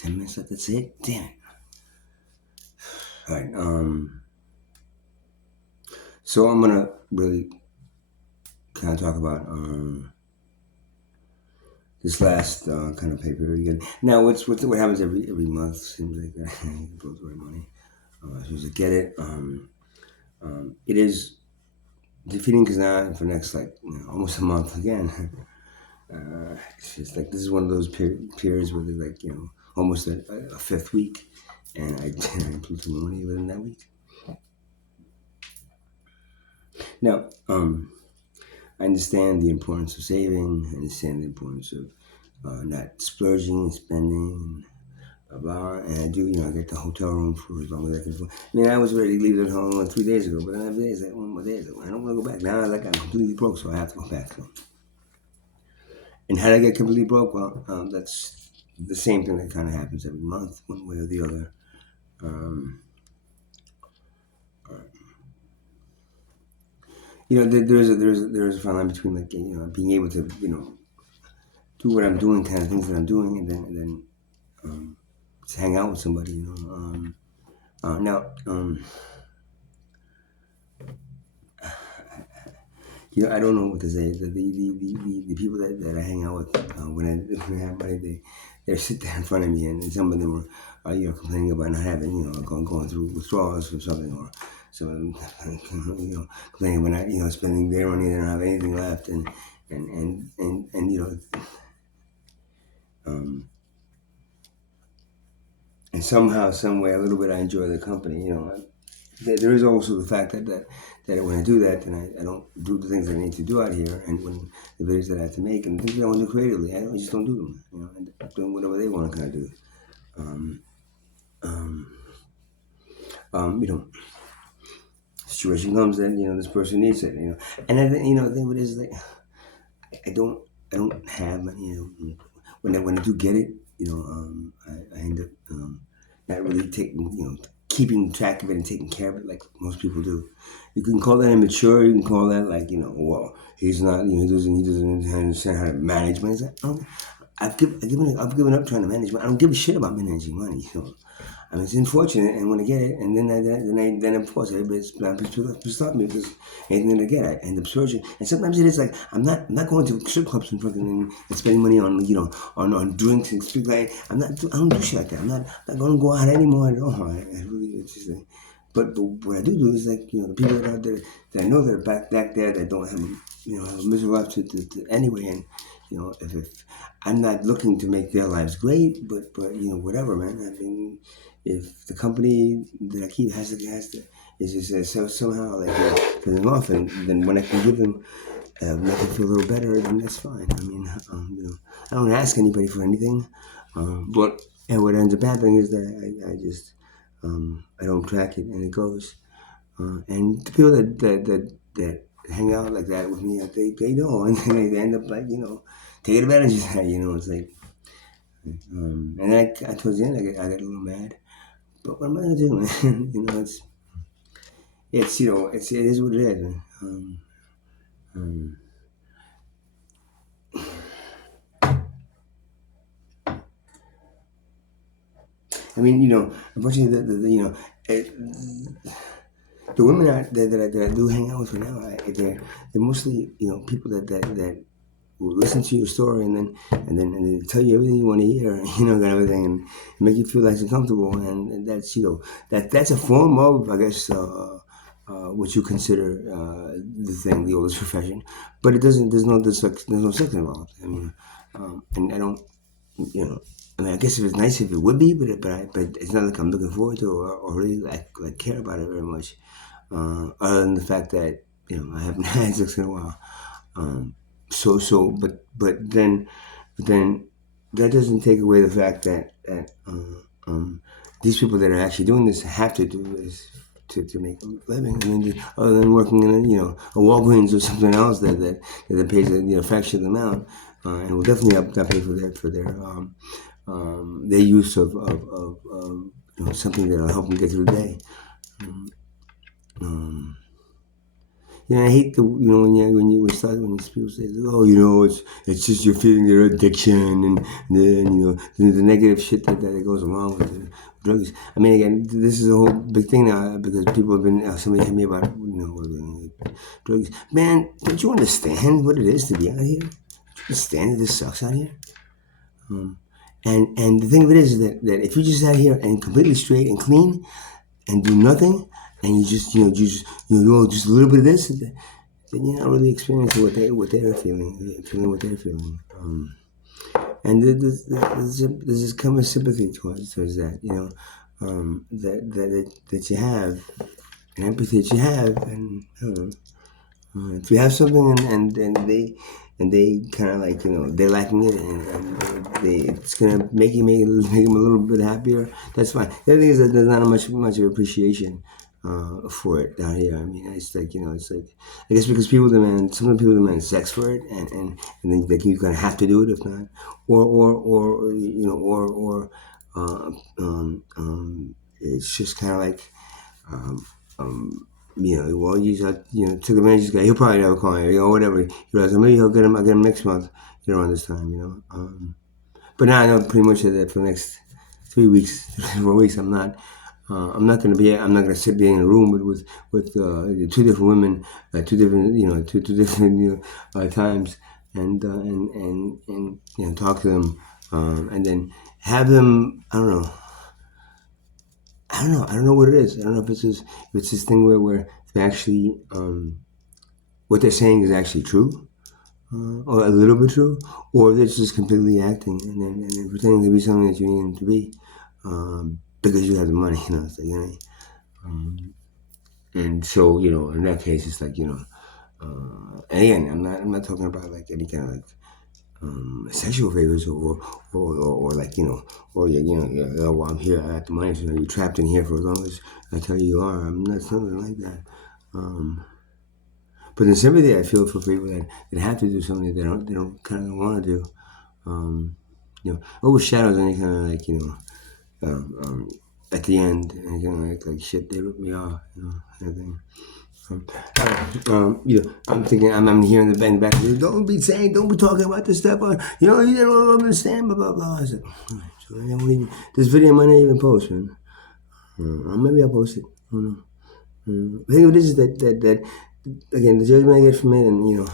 10 minutes left. That's it. Damn it. All right. So I'm gonna really kind of talk about this last kind of paper again. Now, what happens every month seems like that it blows away money. I'm supposed to get it. It is defeating because now for the next almost a month again. It's just like this is one of those periods where they're like almost a fifth week, and I I blew some money within that week. Now, I understand the importance of saving. I understand the importance of not splurging and spending and blah blah. And I do, I get the hotel room for as long as I can afford. I mean, I was ready to leave it at home 3 days ago, but then after days, like one more day ago, I don't want to go back. Now, like I'm completely broke, so I have to go back. So. And how did I get completely broke? Well, that's the same thing that kind of happens every month, one way or the other. Um, there's a fine line between being able to do what I'm doing, kind of things that I'm doing, and then just hang out with somebody. Now, I don't know what to say. The people that I hang out with when I have money, they sit there in front of me, and some of them are complaining about not having going through withdrawals or something, or some of them complaining about not spending their money, they don't have anything left, and um, and somehow, some way, a little bit, I enjoy the company. There is also the fact that when I do that, then I don't do the things I need to do out here, and when the videos that I have to make and the things that I want to do creatively, I just don't do them. I end up doing whatever they want to kind of do. Um, um, you know, Situation comes that this person needs it. And then then what is like, I don't I don't have money. When I do get it, I end up not really taking keeping track of it and taking care of it like most people do. You can call that immature. You can call that well, he's not. He doesn't understand how to manage money. It's like, oh, I've given up trying to manage money. I don't give a shit about managing money. I mean, it's unfortunate, and when I get it, and then of course everybody's pissed off me because anything that I get, I end up searching. And sometimes it is like I'm not going to strip clubs and fucking and spending money on on drinks and street light. I don't do shit like that. I'm not going to go out anymore at all. I really it's just like, but what I do is like the people that are out there that I know that are back there that don't have have a miserable life to anyway, and if I'm not looking to make their lives great, but whatever, man. I mean, if the company that I keep has to is just somehow like feeling off, and then when I can give them make them feel a little better, then that's fine. I mean, I don't ask anybody for anything, but and what ends up happening is that I just I don't track it and it goes. And the people that hang out like that with me, they know, and they end up taking advantage of that. It's like, and then towards the end, I get a little mad. But what am I gonna do, man? It is what it is, man. Um, I mean, unfortunately, it, the women that I do hang out with for now, they're mostly people that will listen to your story and then tell you everything you want to hear, kind of thing, and make you feel nice and comfortable, and that's that's a form of, I guess, what you consider the oldest profession, but it doesn't. There's no sex involved. I mean, and I don't, you know. I mean, I guess it was nice if it would be, but it's not like I'm looking forward to or really like care about it very much. Other than the fact that I haven't had sex in a while. Um, but then that doesn't take away the fact that these people that are actually doing this have to do this to make a living. I mean, other than working in a Walgreens or something else that pays a fraction of the amount, and will definitely not pay for their use of something that'll help them get through the day. Um, I hate the when people say, oh, it's just you're feeling their addiction and then the negative shit that goes along with the drugs. I mean, again, this is a whole big thing now because people have been somebody asked me about drugs. Man, don't you understand what it is to be out here? Don't you understand that this sucks out here? And the thing of it is that if you just out here and completely straight and clean and do nothing, and you just just a little bit of this, then you're not really experiencing what they're feeling what they're feeling. And there's this kind of sympathy towards that, that you have, and empathy that you have, and I don't know. If you have something and they kind of like they're lacking it and it's gonna make them a little bit happier. That's fine. The other thing is that there's not much of appreciation for it down here. I mean, it's like it's like I guess because some people demand sex for it and then like you kind of have to do it if not, or uh, it's just kind of like. Um, well, you just took advantage of this guy. He'll probably never call you, whatever. He realized, maybe I'll get him next month, around this time, But now I know pretty much that for the next 3 weeks, 4 weeks, I'm not gonna sit there in a room with two different women, two different times, and talk to them, and then have them. I don't know what it is. I don't know if it's this thing where they actually what they're saying is actually true, or a little bit true, or they're just completely acting and pretending to be something that you need them to be, because you have the money. It's like, and so in that case, it's like and again, I'm not talking about like any kind of like sexual favors or like or well, I'm here, I got the money, so you're trapped in here for as long as I tell you are. I'm not something like that. But in sympathy, I feel for people that have to do something that they don't kind of want to do. Overshadows any kind of like at the end, and kind of like shit, they rip me off, kind of thing. I'm thinking, I'm hearing the band back. Don't be talking about this stuff. You don't understand, blah blah blah. I said, all right, so I won't even. This video I might not even post, man. Maybe I'll post it. I don't know. The thing of it is that again, the judgment I get from it, and you're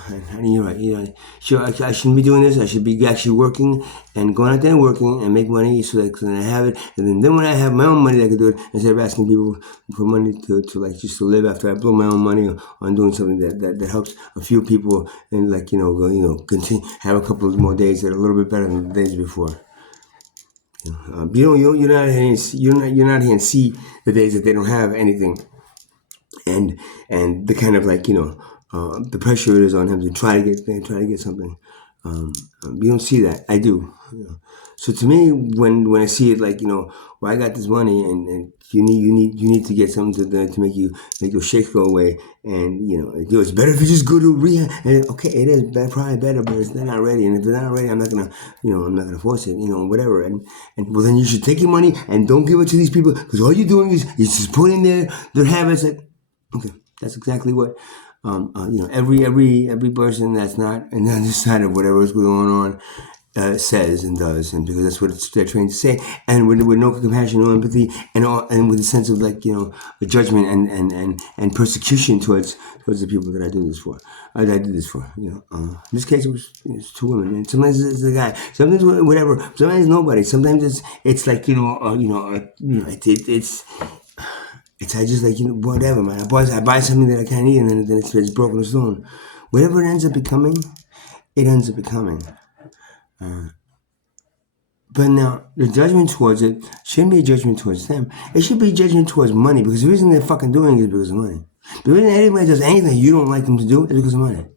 right. Sure, I shouldn't be doing this. I should be actually working and going out there and working and make money so that I have it. And then when I have my own money, I can do it instead of asking people for money to like just to live after I blow my own money on doing something that helps a few people and like continue have a couple of more days that are a little bit better than the days before. You're not here and see the days that they don't have anything and the kind of like the pressure it is on him to try to get something. You don't see that. I do. So to me, when I see it like well, I got this money and you need to get something to make your shakes go away, and it's better if you just go to rehab. And okay, it is probably better, but they're not ready. And if they're not ready, I'm not gonna force it. Whatever. And well, then you should take your money and don't give it to these people because all you're doing is just putting their habits. Okay, that's exactly what every person that's not on the other side of whatever is going on says and does, and because that's what they're trained to say, and with no compassion, no empathy, and with a sense of like a judgment and persecution towards the people that I do this for. I did this for. In this case, it's two women, and sometimes it's a guy, sometimes whatever, sometimes nobody, sometimes it's like it's I just like whatever, man. I buy something that I can't eat, and then it's broken or stolen. Whatever it ends up becoming, it ends up becoming. But now the judgment towards it shouldn't be a judgment towards them. It should be a judgment towards money because the reason they're fucking doing it is because of money. The reason anybody does anything you don't like them to do is because of money.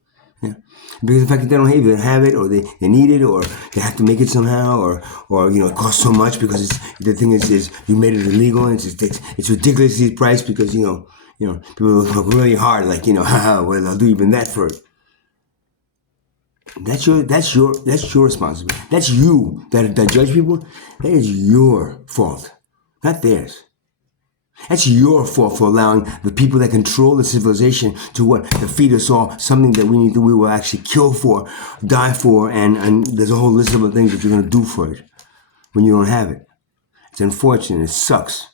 Yeah. Because the fact that they don't have it or they need it or they have to make it somehow or it costs so much because the thing is you made it illegal and it's ridiculously priced because people work really hard like haha, well I'll do even that for it. That's your responsibility. That's you that judge people. That is your fault, not theirs. That's your fault for allowing the people that control the civilization to what? To feed us all something that we will actually kill for, die for, and there's a whole list of other things that you're going to do for it when you don't have it. It's unfortunate. It sucks.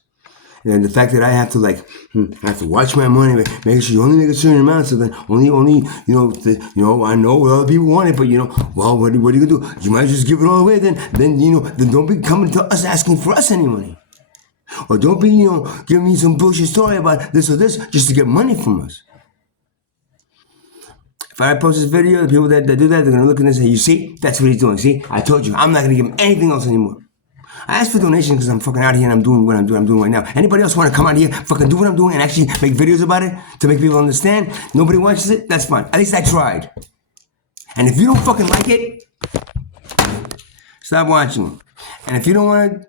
And the fact that I have to I have to watch my money, make sure you only make a certain amount, so then only I know what other people want it, but well, what are you gonna do? You might just give it all away. Then don't be coming to us asking for us any money, or don't be giving me some bullshit story about this or this just to get money from us. If I post this video, the people that do that, they're gonna look at this and say, you see, that's what he's doing. See, I told you, I'm not gonna give him anything else anymore. I asked for donations because I'm fucking out here and I'm doing what I'm doing right now. Anybody else want to come out here, fucking do what I'm doing and actually make videos about it to make people understand? Nobody watches it? That's fine. At least I tried. And if you don't fucking like it, stop watching. And if you don't want to